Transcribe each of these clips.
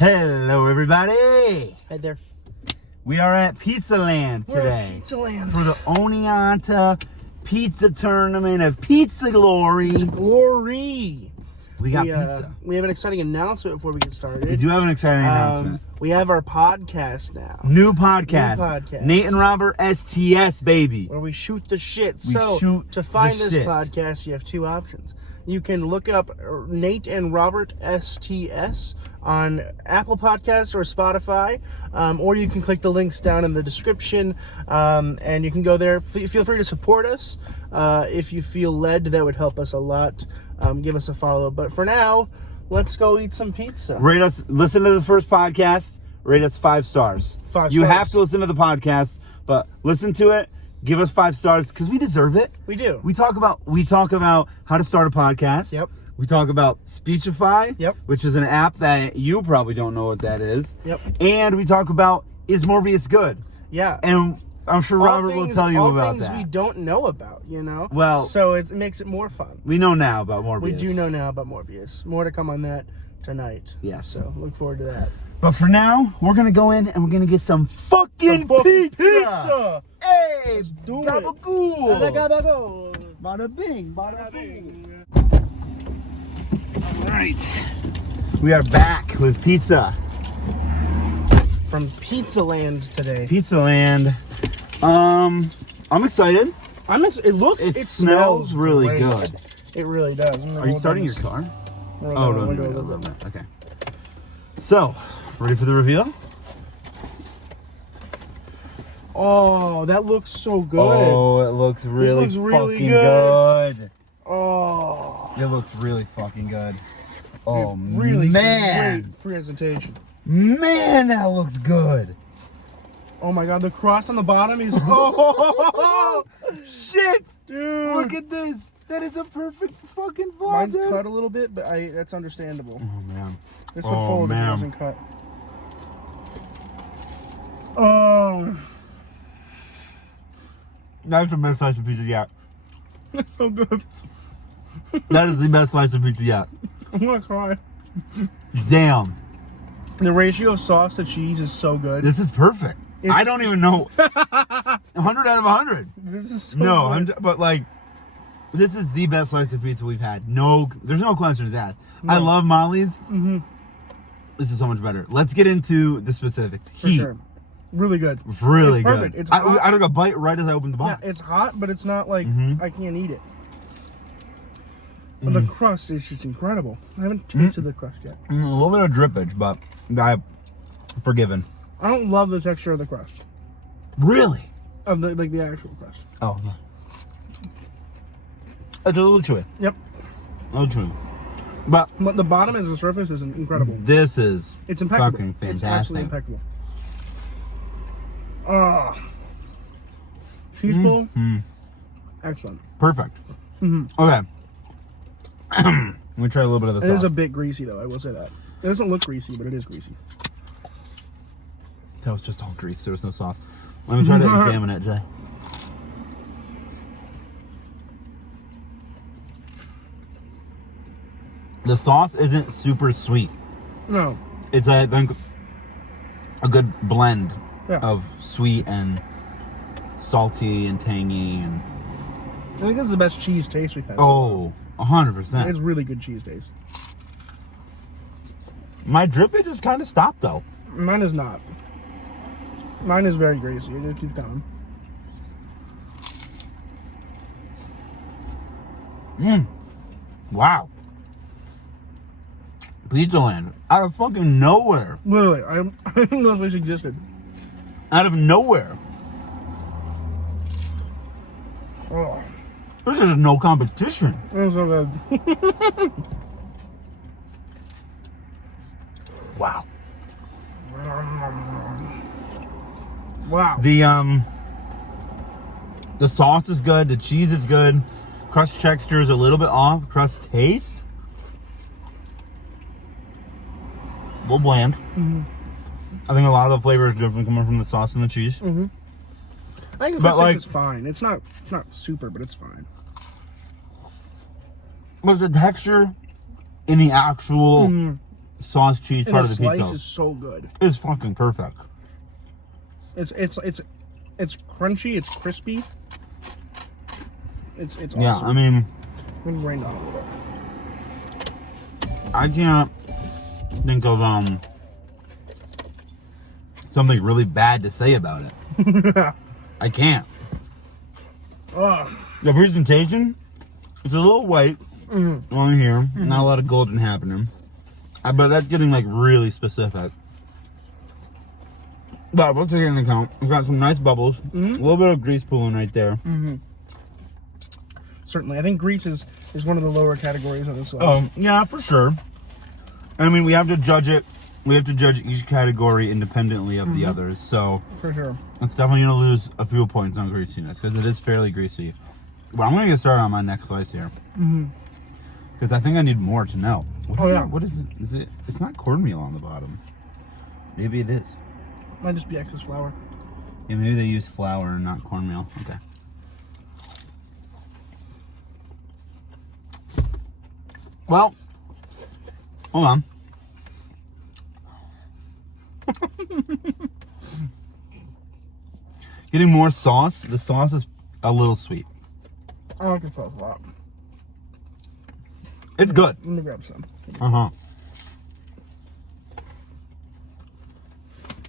Hello, everybody. Hi there. We are at Pizzaland today. We're at Pizzaland. For the Oneonta Pizza Tournament of Pizza Glory. Glory. We got pizza. We have an exciting announcement before we get started. We do have an exciting announcement. We have our podcast now. New podcast. Nate and Robert STS, baby. Where we shoot the shit. To find this podcast, you have two options. You can look up Nate and Robert STS on Apple Podcasts or Spotify, or you can click the links down in the description, and you can go there. Feel free to support us. If you feel led, that would help us a lot. Give us a follow. But for now, let's go eat some pizza. Rate us. Listen to the first podcast. Rate us 5 stars. You have to listen to the podcast, but listen to it. Give us 5 stars because we deserve it. We do. We talk about how to start a podcast. Yep. We talk about Speechify. Yep. Which is an app that you probably don't know what that is. Yep. And we talk about, is Morbius good? Yeah. And I'm sure Robert will tell you about that. All things we don't know about, you know? Well. So it makes it more fun. We know now about Morbius. We do know now about Morbius. More to come on that tonight. Yes. So look forward to that. But for now, we're going to go in and we're going to get some fucking pizza. Hey, let's do gabagool. Bada bing, bada bing. All right. We are back with pizza. From Pizzaland today. Pizzaland. I'm excited. It smells really great. good. It really does. Are you starting your car? Oh, no. Okay. So, ready for the reveal? Oh, that looks so good. Oh, it looks really fucking good. Oh. It looks really fucking good. Oh, really man. Great presentation. Man, that looks good. Oh my god, the crust on the bottom is... Oh, shit. Dude. Look at this. That is a perfect fucking fold. Mine's cut a little bit, but that's understandable. Oh, man. This would fold if it wasn't cut. Oh. That's the best slice of pizza yet. It's so good. That is the best slice of pizza yet. I'm gonna cry. Damn. The ratio of sauce to cheese is so good. This is perfect. I don't even know. 100 out of 100. This is so good. But like, this is the best slice of pizza we've had. There's no questions asked. No. I love Molly's. Mm-hmm. This is so much better. Let's get into the specifics. For sure. Really good. Really it's good. Perfect. It's hot. I took a bite right as I opened the box. Yeah, it's hot, but it's not like I can't eat it. But the crust is just incredible. I haven't tasted the crust yet. A little bit of drippage, but I'm forgiven. I don't love the texture of the crust. Really? Of the actual crust. Oh, yeah. It's a little chewy. Yep. A little chewy. But the bottom as the surface is incredible. This is it's impeccable. Fucking fantastic. It's absolutely impeccable. Cheese bowl. Excellent. Perfect. Okay. Let me try a little bit of this. It is a bit greasy, though. I will say that. It doesn't look greasy, but it is greasy. That was just all grease. There was no sauce. Let me try to examine it, Jay. The sauce isn't super sweet. No. It's, I think, a good blend of sweet and salty and tangy. And I think that's the best cheese taste we've had. Oh, 100%. It's really good cheese taste. My drippage just kind of stopped, though. Mine is not. Mine is very greasy. It just keeps going. Wow. Pizzaland. Out of fucking nowhere. Literally. I didn't know this existed. Out of nowhere. Oh. This is no competition. It's so good. Wow. Wow. The sauce is good. The cheese is good. Crust texture is a little bit off. Crust taste, a little bland. I think a lot of the flavor is different coming from the sauce and the cheese. I think the crust is fine. It's not super, but it's fine. But the texture in the actual sauce cheese And part the of the pizza slice is so good. is fucking perfect. It's crunchy. It's crispy. It's awesome. Yeah, I mean, I'm gonna rain on it a little bit. I can't think of something really bad to say about it. I can't. The presentation, it's a little white on here. Not a lot of golden happening. But that's getting like really specific. But we'll take it into account. We've got some nice bubbles. A little bit of grease pooling right there. Certainly. I think grease is one of the lower categories of this sauce. Yeah, for sure. I mean, we have to judge it. We have to judge each category independently of the others. So For sure. it's definitely going to lose a few points on greasiness because it is fairly greasy. But I'm going to get started on my next slice here. Because I think I need more to know. What is it? Is it? It's not cornmeal on the bottom. Maybe it is. Might just be excess flour. Yeah, maybe they use flour and not cornmeal. Okay. Well, hold on. Getting more sauce. The sauce is a little sweet. I like the sauce a lot. It's good. Let me grab some.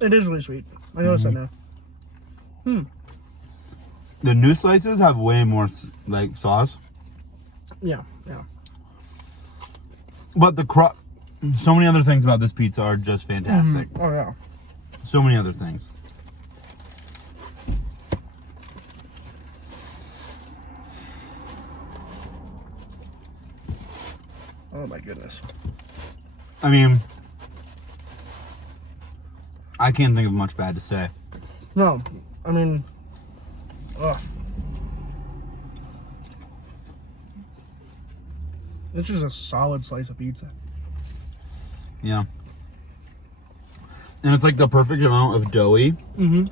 It is really sweet. I notice that now. The new slices have way more like sauce. Yeah. But so many other things about this pizza are just fantastic. Oh yeah. So many other things. Oh my goodness. I mean, I can't think of much bad to say. No, I mean, ugh. It's just a solid slice of pizza. Yeah. And it's like the perfect amount of doughy on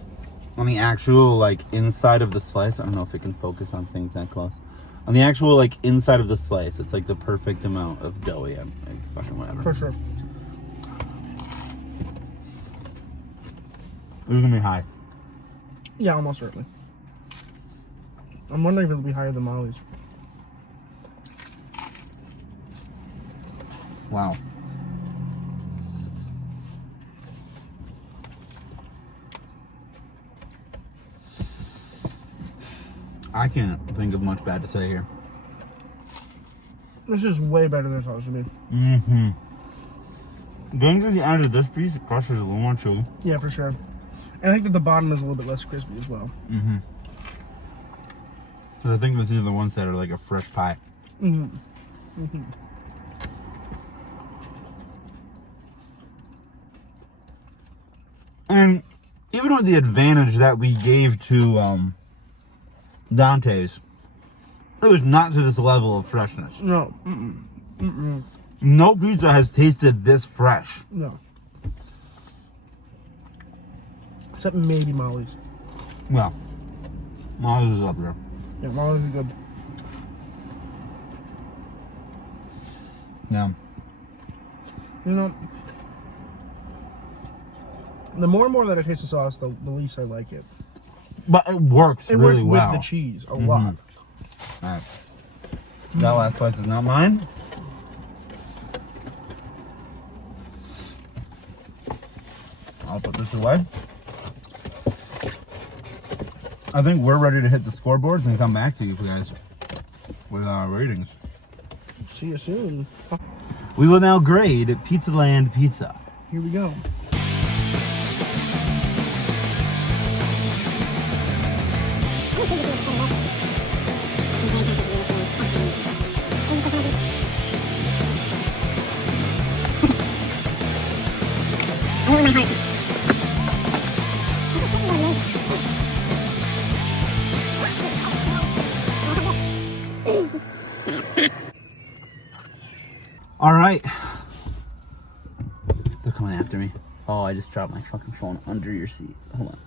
the actual like inside of the slice. I don't know if it can focus on things that close. On the actual like inside of the slice, it's like the perfect amount of doughy. I'm like, fucking whatever. For sure. It's gonna be high. Yeah, almost certainly. I'm wondering if it'll be higher than Molly's. Wow. I can't think of much bad to say here. This is way better than I thought it was gonna be. Getting to the end of this piece, it crushes a little more chewy. Yeah, for sure. And I think that the bottom is a little bit less crispy as well. Because I think this is the ones that are like a fresh pie. And even with the advantage that we gave to Dante's, it was not to this level of freshness. No. No pizza has tasted this fresh. No. Except maybe Molly's. Well, Molly's is up there. Yeah, Molly's is good. Yeah. You know, the more and more that I taste the sauce, the least I like it. But it works really well. With the cheese a lot. Alright. That last slice is not mine. I'll put this away. I think we're ready to hit the scoreboards and come back to you guys with our ratings. See you soon. We will now grade Pizzaland Pizza. Here we go. All right. They're coming after me. Oh, I just dropped my fucking phone under your seat. Hold on.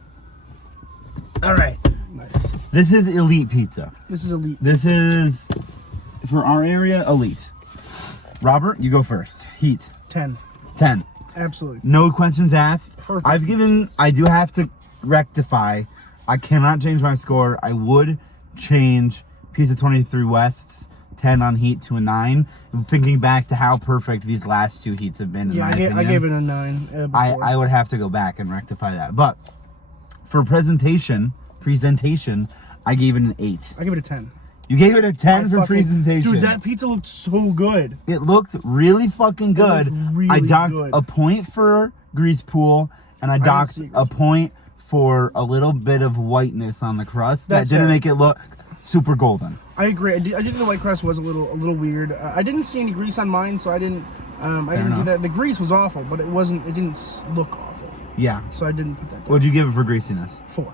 All right. Nice. This is elite pizza. This is elite. This is, for our area, elite. Robert, you go first. Heat. 10. 10. Absolutely. No questions asked. Perfect. I do have to rectify. I cannot change my score. I would change Pizza 23 West's 10 on heat to a 9. Thinking back to how perfect these last 2 heats have been, in my opinion. I gave it a 9. I would have to go back and rectify that. But for presentation, I gave it an 8. I give it a 10. You gave it a 10 for presentation. Dude, that pizza looked so good. It looked really fucking good. I docked a point for grease pool, and I docked a point for a little bit of whiteness on the crust. That didn't make it look super golden. I agree. I did think the white crust was a little weird. I didn't see any grease on mine, so I didn't do that. The grease was awful, but it didn't look awful. Yeah. So I didn't put that down. What'd you give it for greasiness? 4.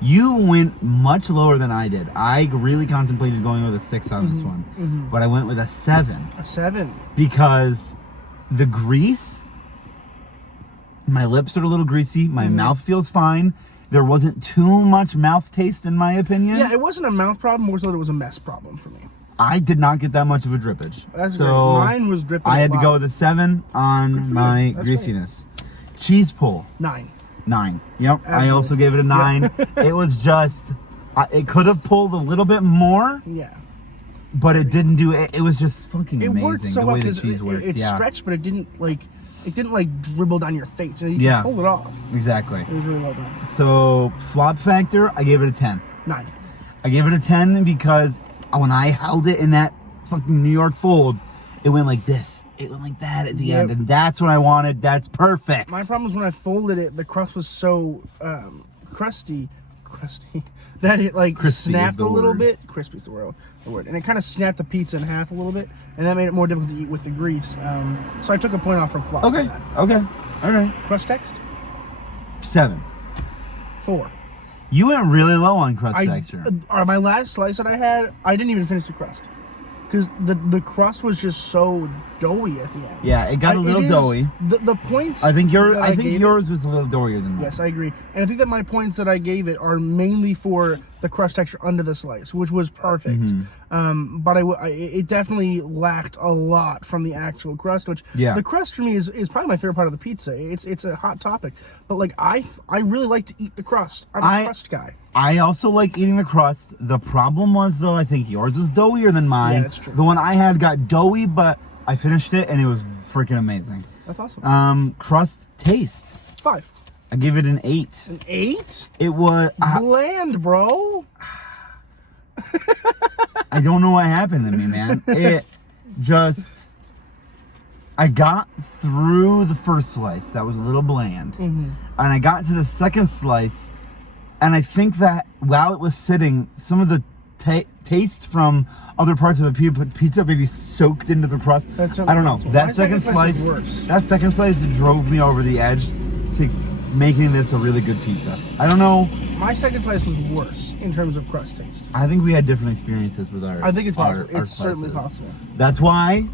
You went much lower than I did. I really contemplated going with a 6 on this one, but I went with a 7. A 7? Because the grease, my lips are a little greasy, my mouth feels fine. There wasn't too much mouth taste, in my opinion. Yeah, it wasn't a mouth problem, more so it was a mess problem for me. I did not get that much of a drippage. That's great. Mine was dripping I had to go with a 7 on my greasiness. Cheese pull. 9. 9. Yep. Absolutely. I also gave it a 9. It was just, it could have pulled a little bit more. Yeah. But it didn't do it. It was just fucking amazing. It worked so well because it stretched, but it didn't dribble down your face. You can pull it off. Exactly. It was really well done. So flop factor, I gave it a 10. 9. I gave it a 10 because when I held it in that fucking New York fold, it went like this. It went like that at the end, and that's what I wanted. That's perfect. My problem was when I folded it, the crust was so crusty, that it snapped a little bit. Crispy's the word, and it kind of snapped the pizza in half a little bit, and that made it more difficult to eat with the grease. So I took a point off from flop. Okay. Okay. All right. Crust text. 7. 4. You went really low on crust texture. My last slice that I had, I didn't even finish the crust. Because the crust was just so doughy at the end. Yeah, it got a little doughy. The points. I think yours was a little doughier than mine. Yes, I agree, and I think that my points that I gave it are mainly for the crust texture under the slice, which was perfect. But it definitely lacked a lot from the actual crust. Which the crust for me is probably my favorite part of the pizza. It's a hot topic, but I really like to eat the crust. I'm a crust guy. I also like eating the crust. The problem was, though, I think yours was doughier than mine. Yeah, that's true. The one I had got doughy, but I finished it, and it was freaking amazing. That's awesome. Crust taste. 5. I give it an 8. An 8? It was... bland, bro. I don't know what happened to me, man. It just... I got through the first slice. That was a little bland. And I got to the second slice... And I think that while it was sitting, some of the taste from other parts of the pizza maybe soaked into the crust. I don't know. That second slice drove me over the edge to making this a really good pizza. I don't know. My second slice was worse in terms of crust taste. I think we had different experiences with our. I think it's possible. It's certainly possible. That's why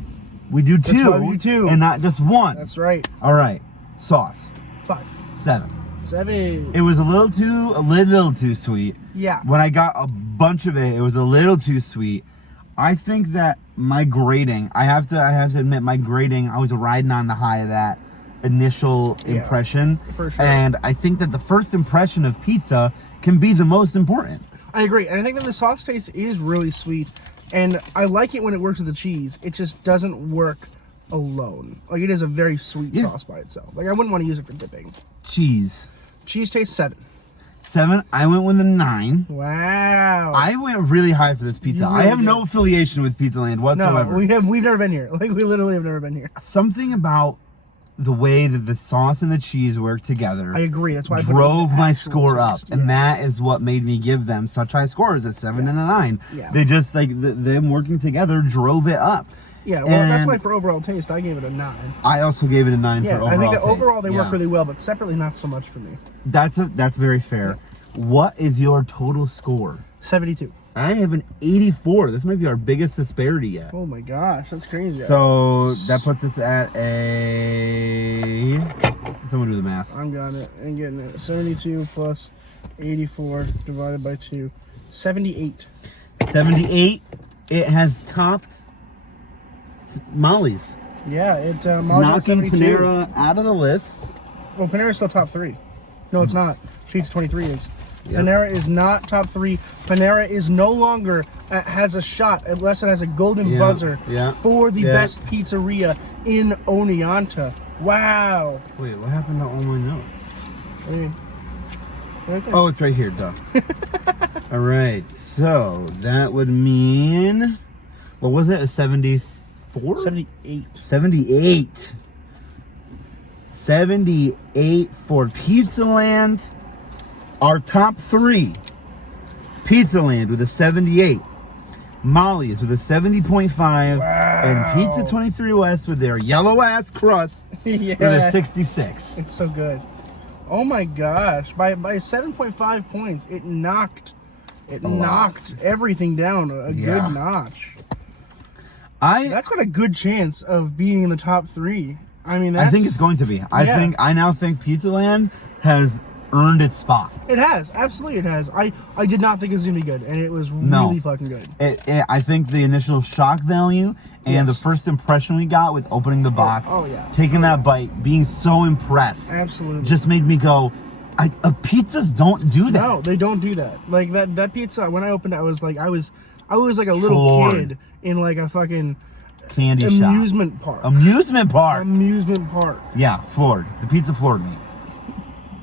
we do 2 and not just 1. That's right. All right. Sauce. 5. 7. 7. It was a little too sweet. Yeah. When I got a bunch of it, it was a little too sweet. I think that my grading, I have to admit, my grading, I was riding on the high of that initial impression. For sure. And I think that the first impression of pizza can be the most important. I agree. And I think that the sauce taste is really sweet. And I like it when it works with the cheese. It just doesn't work alone. Like, it is a very sweet sauce by itself. Like, I wouldn't want to use it for dipping. Cheese Taste 7. 7. I went with a 9. Wow. I went really high for this pizza. Really I have no affiliation with Pizzaland whatsoever. No, we've never been here. Like, we literally have never been here. Something about the way that the sauce and the cheese work together. I agree. That's why I drove my score up, and that is what made me give them such high scores, a 7 and a 9. Yeah. They just them working together drove it up. Yeah, well, that's why for overall taste, I gave it a 9. I also gave it a 9 for overall taste. I think that overall they work really well, but separately not so much for me. That's very fair. What is your total score? 72. I have an 84. This might be our biggest disparity yet. Oh my gosh, that's crazy. So that puts us at a... Someone do the math. I'm got it. I'm getting it. 72 plus 84 divided by 2. 78. 78. It has topped Molly's. Yeah, it Molly's at knocking 72. Panera out of the list. Well, Panera's still top 3. No, it's not. Pizza 23 is. Yep. Panera is not top 3. Panera is no longer has a shot unless it has a golden buzzer for the best pizzeria in Oneonta. Wow. Wait, what happened to all my notes? Right there. Oh, it's right here, duh. All right, so that would mean, what was it, a 74? 78. 78. 78 for Pizzaland. Our top 3. Pizzaland with a 78. Molly's with a 70.5. Wow. And Pizza 23 West with their yellow ass crust with a 66. It's so good. Oh my gosh. By 7.5 points, it knocked everything down a good notch. That's got a good chance of being in the top 3. I mean, I think it's going to be. I now think Pizzaland has earned its spot. It has, absolutely it has. I did not think it was gonna be good, and it was really fucking good. I think the initial shock value and the first impression we got with opening the box, taking that bite, being so impressed, absolutely, just made me go, pizzas don't do that. No, they don't do that. Like that pizza, when I opened it, I was like a little kid in like a fucking candy amusement park. Amusement park. Yeah, floored. The pizza floored me.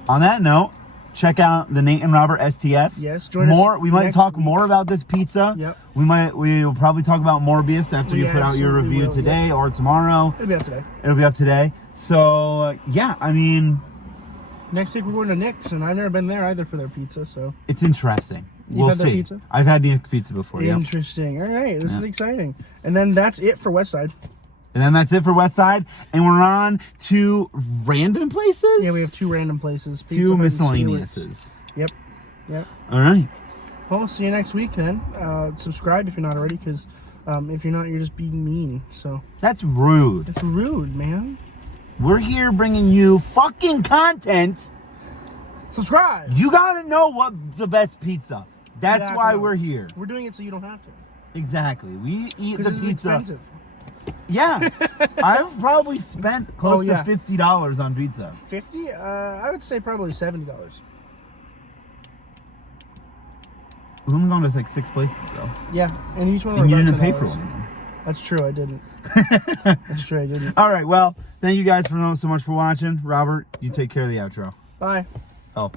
On that note, check out the Nate and Robert STS. Yes, join us. We might talk more about this pizza. Yep. We will probably talk about Morbius after you put out your review today or tomorrow. It'll be up today. It'll be up today. So yeah, I mean, next week we're going to Nick's, and I've never been there either for their pizza, so it's interesting. You've had their pizza? I've had the pizza before. Interesting. Yep. All right, this is exciting. And then that's it for Westside. And then that's it for Westside, and we're on to random places. Yeah, we have 2 random places. Two miscellaneouses. Yep. All right. Well, see you next week then. Subscribe if you're not already, because if you're not, you're just being mean. So that's rude. It's rude, man. We're here bringing you fucking content. Subscribe. You gotta know what's the best pizza. That's why we're here. We're doing it so you don't have to. Exactly. We eat the pizza. Expensive. Yeah, I've probably spent close to $50 on pizza. 50? I would say probably $70. We've only gone to like 6 places, though. Yeah, and each one. And you didn't pay for one. That's true. I didn't. That's true. I didn't. All right. Well, thank you guys so much for watching. Robert, you take care of the outro. Bye. Oh.